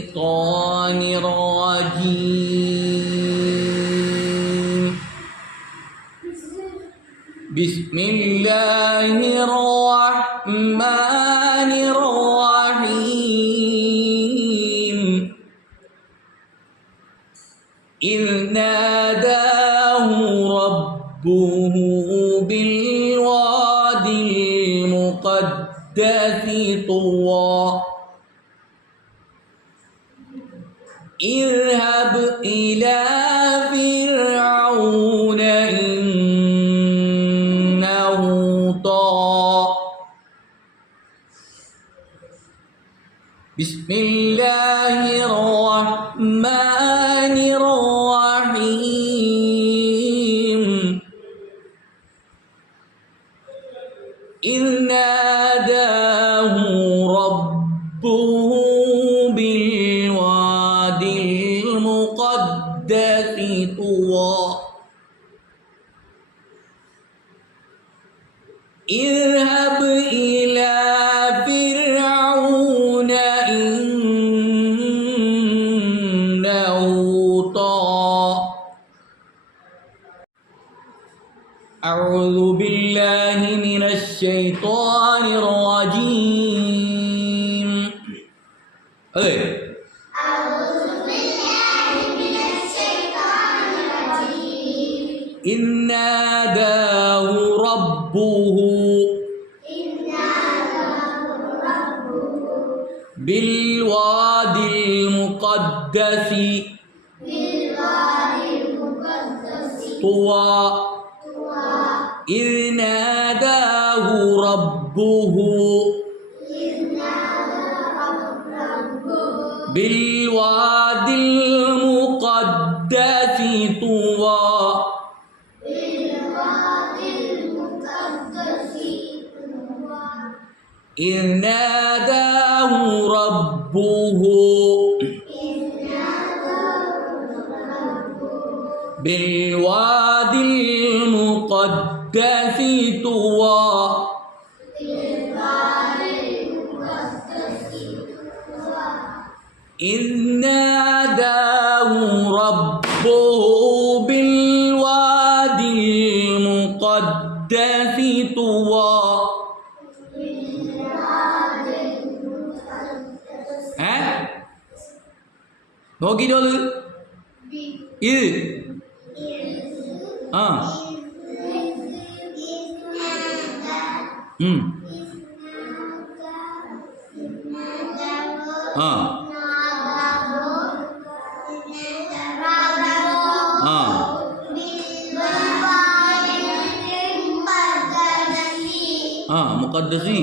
الشيطان الرجيم بسم الله الرحمن الرحيم إذ ناداه ربه بالواد المقدس طوى اذهب إلى فرعون إنه طغى بسم الله الرحمن الرحيم إذ ناداه ربه بالواد المقدس طوى اذهب إلى فرعون إنه طغى أعوذ بالله من الشيطان الرجيم أعوذ بالله من الشيطان الرجيم إذ ناداه ربه بالواد المقدس طوى إذ ناداه ربه بالواد المقدس طوى إذ ناداه ربه بالواد المقدس طوى إذ ناداه ربه بالواد المقدس طوى നോക്കിട്ടോ അത് ഇത് ആ ആ ആ ആ മുഖദ്ദസി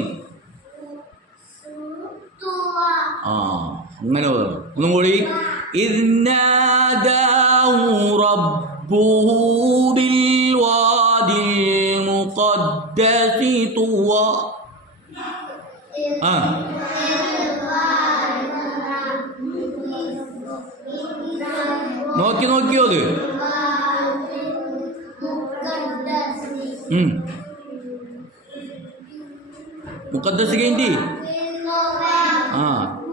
ആ അങ്ങനെ പറയണം ഒന്നും കൂടി إذ ناداه ربه بالواد المقدس طوى നോക്കിയോ അത് മുഖദ്ദസ് കഴിഞ്ഞി ആ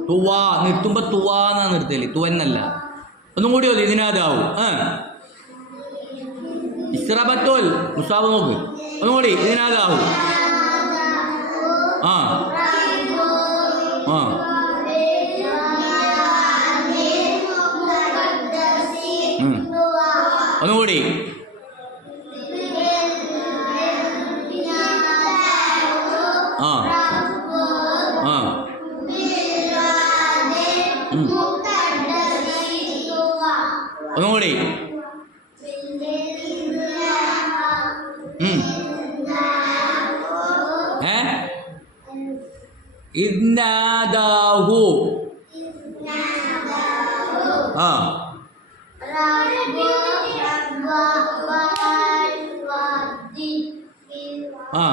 തുവാ നിർത്തുമ്പോ തുവാന്നാ നിർത്തല് തുവന്നല്ല ഒന്നും കൂടി മതി ഇതിനാതാവും ഇസ്രബത്തോൽ മുസാബ് നോക്ക് ഒന്നും കൂടി ഇതിനാതാവും ആ ആ ഒന്നും കൂടി ആ ആ ഒന്നും കൂടി ഇദ്നാദാഹു ആ ആ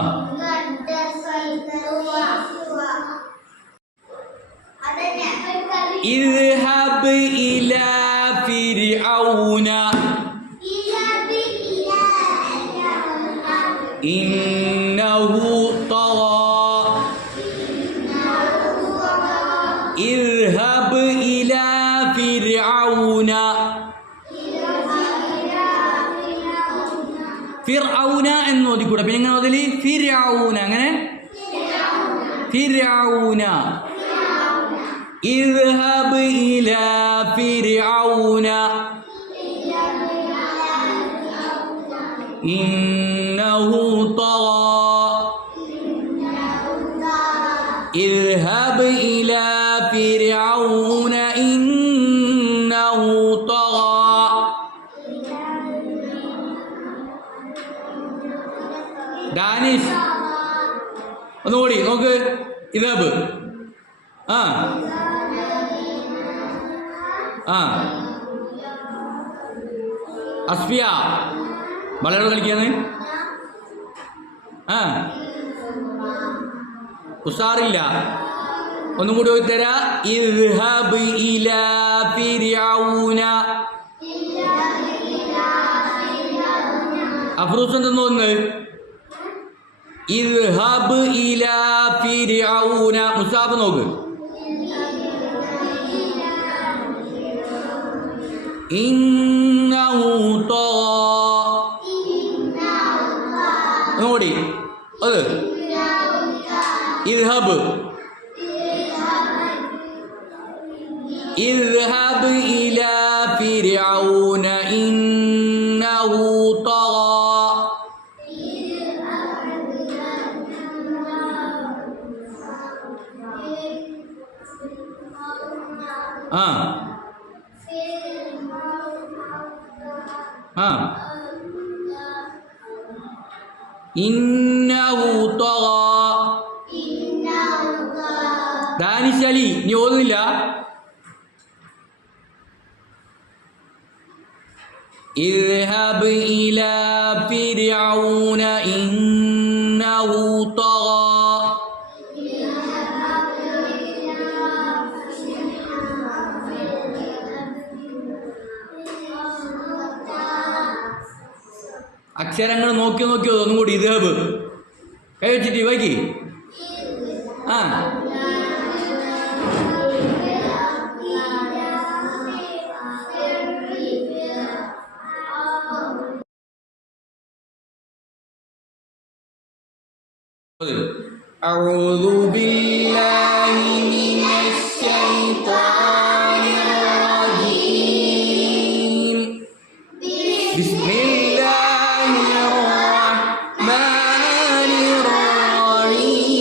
اذهب إلى فرعون إنه طغى اذهب إلى فرعون ഫിർഔന എന്ന് ഓതിക്കൂടെ പിന്നെ എങ്ങനെ ഓതല് ഫിർഔന അങ്ങനെ ഫിർഔന ഇദ്ഹബ് ഇലാ ഫിർഔന ഇന്നഹു തഗാ ഇദ്ഹബ് ഇലാ ഫിർഔന ഇന്നഹു തഗാ ഡാനിഷ് ഒന്നുകൂടി നോക്ക് ഇതബ് ആ ആ അസ്ഫിയ മലയാളം കളിക്കാന്ന് ആ ഉസാറില്ല ഒന്നും കൂടി തരാ ഇദ്ഹബ് ഇലാ ഫിർഔന അഫ്രൂസ് എന്തെന്ന് തോന്നുന്നത് ഇദ്ഹബ് ഇലാ ഫിർഔന മുസാഫ് നോക്ക് ഇന്നഹു തഗാ നോടി അത് ഇദ്ഹബ് ഇദ്ഹബ് ഇലാ ഫിർഔന ഇന്നഹു തഗാ ആ ആ ഇന്നഹു തഗാ ദാനിഷ് അലി നീ ഓതുന്നില്ല ഇദ്ഹബ് ഇലാ ഫിർഔന ഇന്നഹു തഗാ അക്ഷരങ്ങൾ നോക്കി നോക്കിയോ ഒന്നും കൂടി ഇദ്ഹബ് കൈ വെച്ചിട്ട് വായിക്കി ആ أعوذ بالله من الشيطان الرجيم بسم الله الرحمن الرحيم